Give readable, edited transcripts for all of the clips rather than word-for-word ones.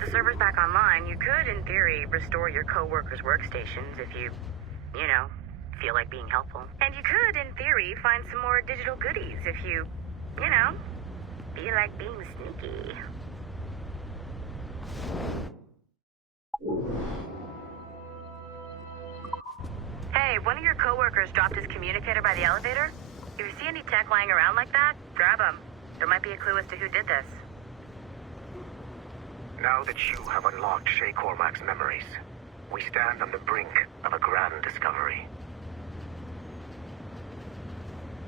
with the servers back online, you could, in theory, restore your co-workers' workstations if you feel like being helpful. And you could, in theory, find some more digital goodies if you feel like being sneaky. Hey, one of your co-workers dropped his communicator by the elevator. If you see any tech lying around like that, grab him. There might be a clue as to who did this. Now that you have unlocked Shay Cormac's memories, we stand on the brink of a grand discovery.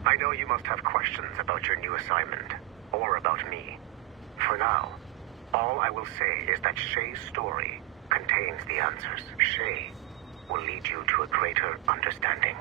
I know you must have questions about your new assignment, or about me. For now, all I will say is that Shay's story contains the answers. Shay will lead you to a greater understanding.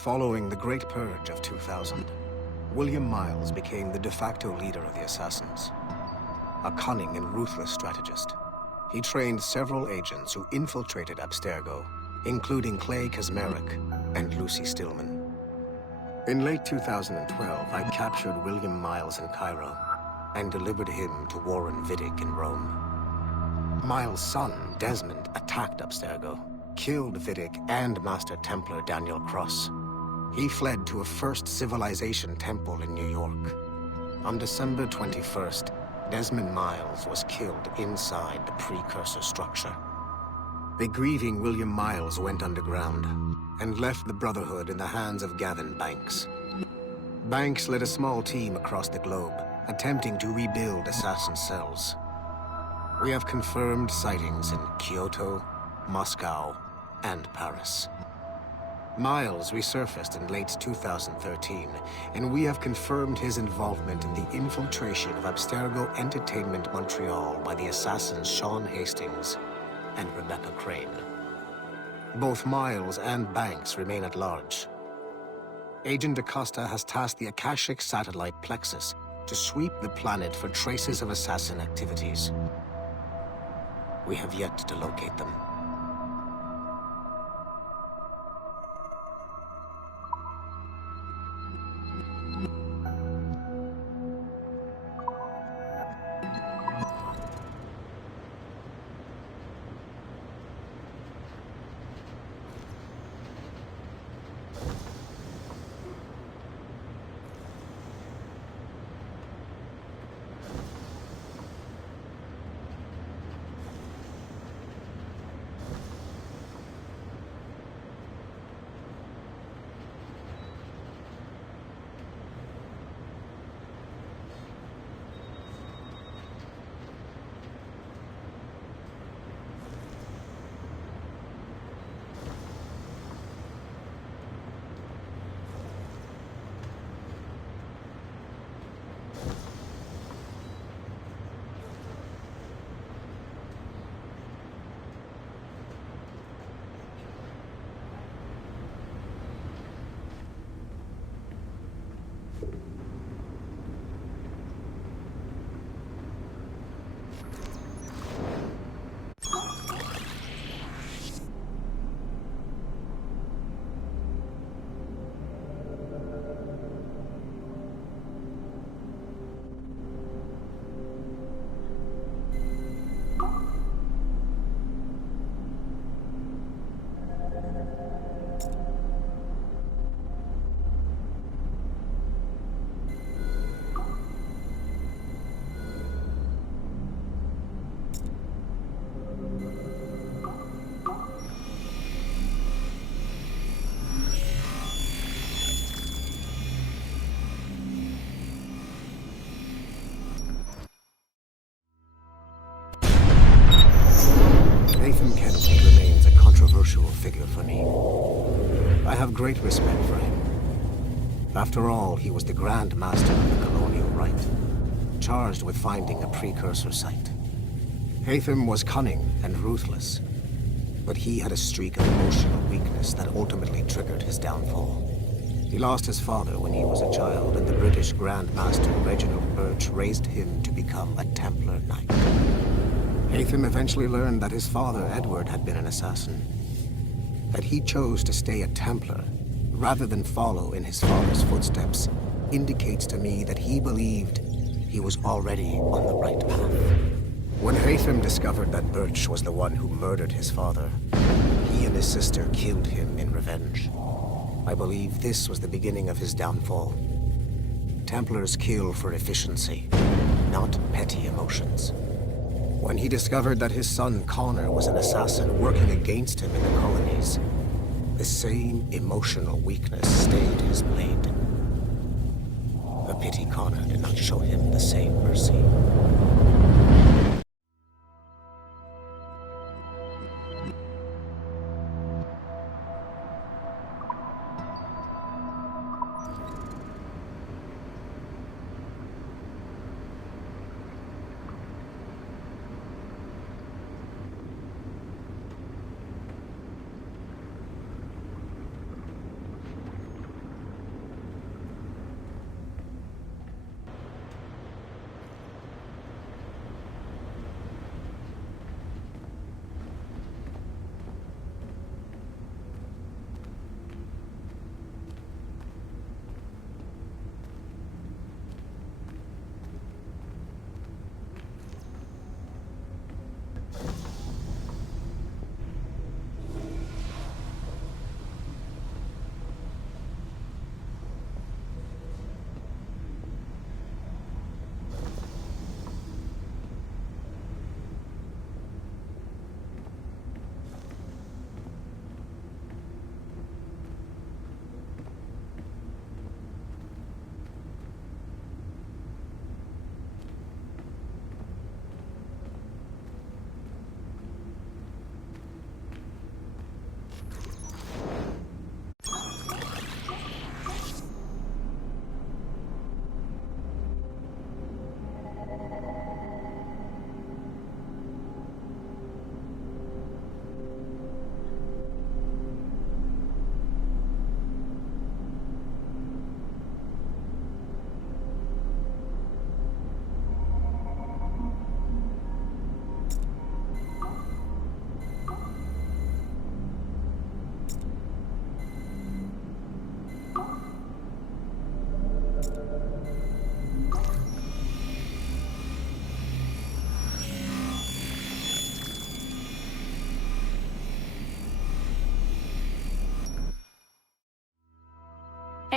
Following the Great Purge of 2000, William Miles became the de facto leader of the Assassins. A cunning and ruthless strategist, he trained several agents who infiltrated Abstergo, including Clay Kazmarek and Lucy Stillman. In late 2012, I captured William Miles in Cairo and delivered him to Warren Vidic in Rome. Miles' son, Desmond, attacked Abstergo, killed Vidic and Master Templar Daniel Cross. He fled to a First Civilization temple in New York. On December 21st, Desmond Miles was killed inside the precursor structure. The grieving William Miles went underground and left the Brotherhood in the hands of Gavin Banks. Banks led a small team across the globe, attempting to rebuild assassin cells. We have confirmed sightings in Kyoto, Moscow, and Paris. Miles resurfaced in late 2013, and we have confirmed his involvement in the infiltration of Abstergo Entertainment Montreal by the assassins Sean Hastings and Rebecca Crane. Both Miles and Banks remain at large. Agent DaCosta has tasked the Akashic satellite Plexus to sweep the planet for traces of assassin activities. We have yet to locate them. Haytham Kennedy remains a controversial figure for me. I have great respect for him. After all, he was the Grand Master of the Colonial Rite, charged with finding a precursor site. Haytham was cunning and ruthless, but he had a streak of emotional weakness that ultimately triggered his downfall. He lost his father when he was a child, and the British Grand Master Reginald Birch raised him to become a Templar Knight. Haytham eventually learned that his father, Edward, had been an assassin. That he chose to stay a Templar, rather than follow in his father's footsteps, indicates to me that he believed he was already on the right path. When Haytham discovered that Birch was the one who murdered his father, he and his sister killed him in revenge. I believe this was the beginning of his downfall. Templars kill for efficiency, not petty emotions. When he discovered that his son Connor was an assassin working against him in the colonies, the same emotional weakness stayed his blade. A pity Connor did not show him the same mercy.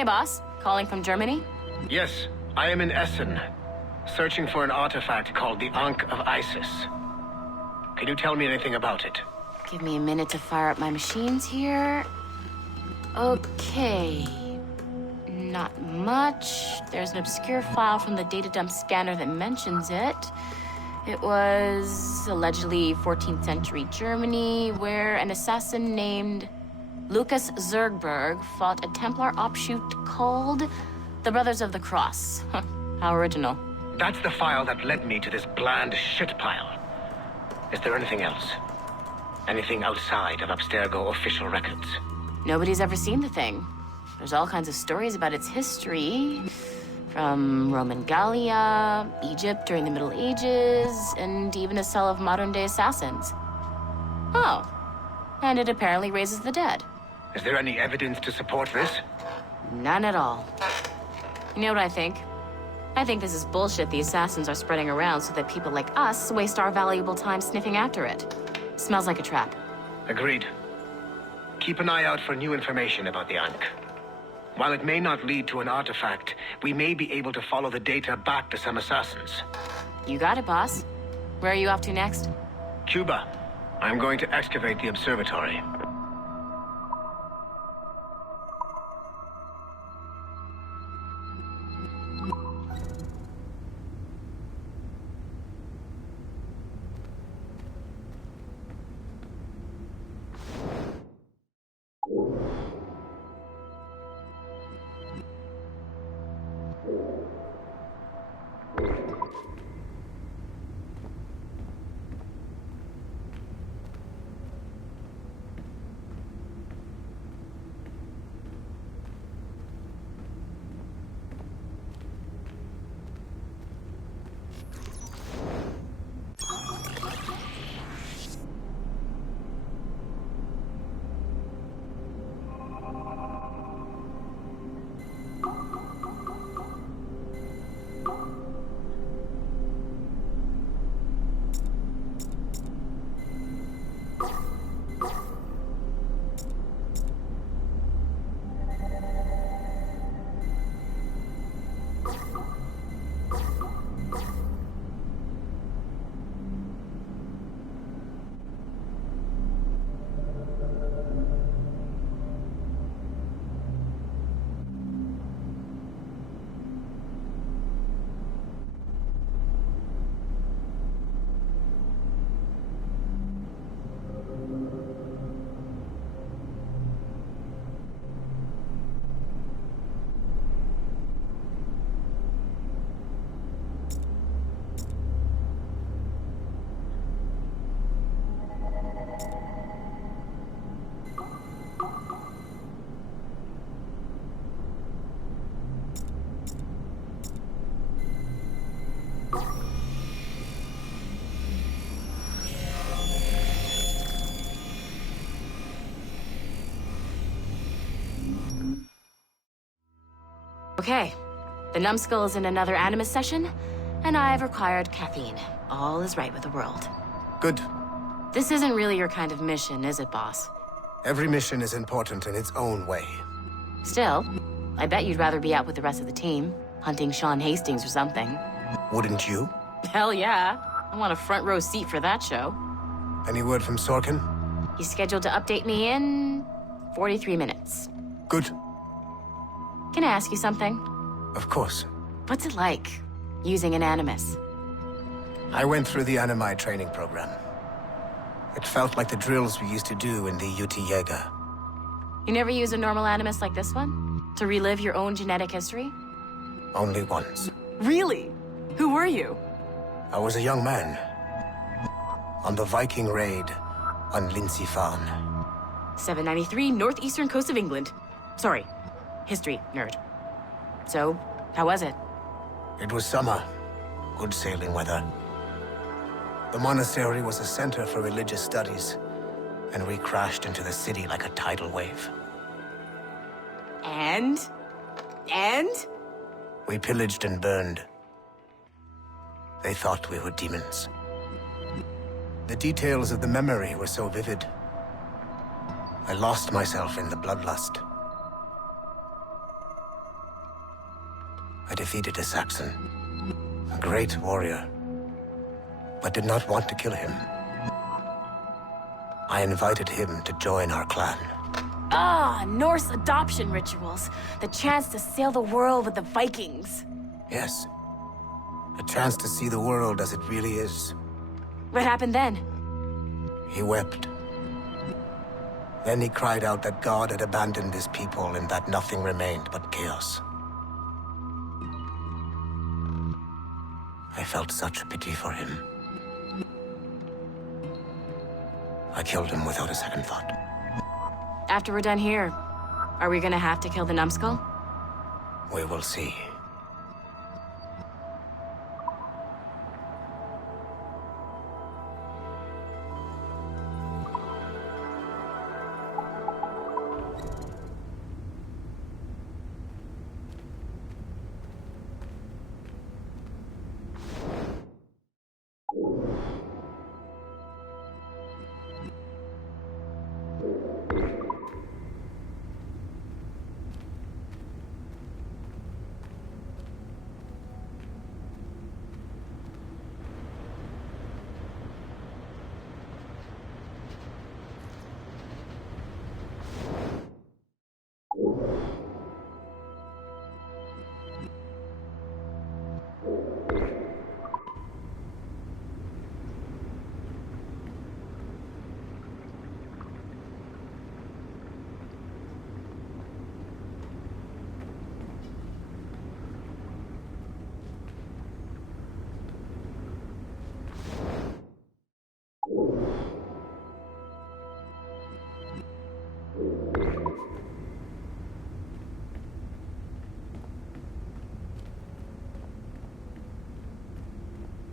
Hey, boss. Calling from Germany? Yes, I am in Essen, searching for an artifact called the Ankh of Isis. Can you tell me anything about it? Give me a minute to fire up my machines here. Okay. Not much. There's an obscure file from the data dump scanner that mentions it. It was allegedly 14th century Germany, where an assassin named Lucas Zergberg fought a Templar offshoot called the Brothers of the Cross. How original. That's the file that led me to this bland shit pile. Is there anything else? Anything outside of Abstergo official records? Nobody's ever seen the thing. There's all kinds of stories about its history. From Roman Gallia, Egypt during the Middle Ages, and even a cell of modern-day assassins. Oh. And it apparently raises the dead. Is there any evidence to support this? None at all. You know what I think? I think this is bullshit the assassins are spreading around so that people like us waste our valuable time sniffing after it. Smells like a trap. Agreed. Keep an eye out for new information about the Ankh. While it may not lead to an artifact, we may be able to follow the data back to some assassins. You got it, boss. Where are you off to next? Cuba. I'm going to excavate the observatory. Okay, the numbskull is in another Animus session, and I've required caffeine. All is right with the world. Good. This isn't really your kind of mission, is it, boss? Every mission is important in its own way. Still, I bet you'd rather be out with the rest of the team, hunting Sean Hastings or something. Wouldn't you? Hell yeah. I want a front row seat for that show. Any word from Sorkin? He's scheduled to update me in 43 minutes. Good. Can I ask you something? Of course. What's it like, using an Animus? I went through the Animi training program. It felt like the drills we used to do in the UT Jaeger. You never use a normal Animus like this one? To relive your own genetic history? Only once. Really? Who were you? I was a young man. On the Viking raid on Lindsey Farm. 793, northeastern coast of England. Sorry, history nerd. So, how was it? It was summer. Good sailing weather. The monastery was a center for religious studies, and we crashed into the city like a tidal wave. And? We pillaged and burned. They thought we were demons. The details of the memory were so vivid. I lost myself in the bloodlust. I defeated a Saxon, a great warrior, but did not want to kill him. I invited him to join our clan. Ah, Norse adoption rituals. The chance to sail the world with the Vikings. Yes, a chance to see the world as it really is. What happened then? He wept. Then he cried out that God had abandoned his people and that nothing remained but chaos. I felt such pity for him. I killed him without a second thought. After we're done here, are we gonna have to kill the numbskull? We will see.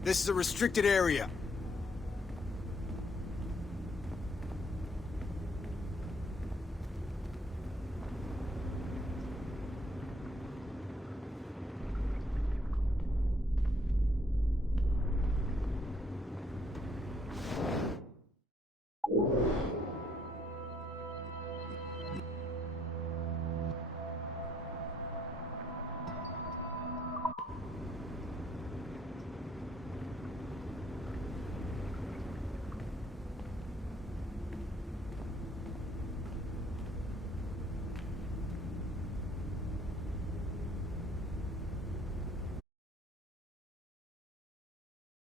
This is a restricted area.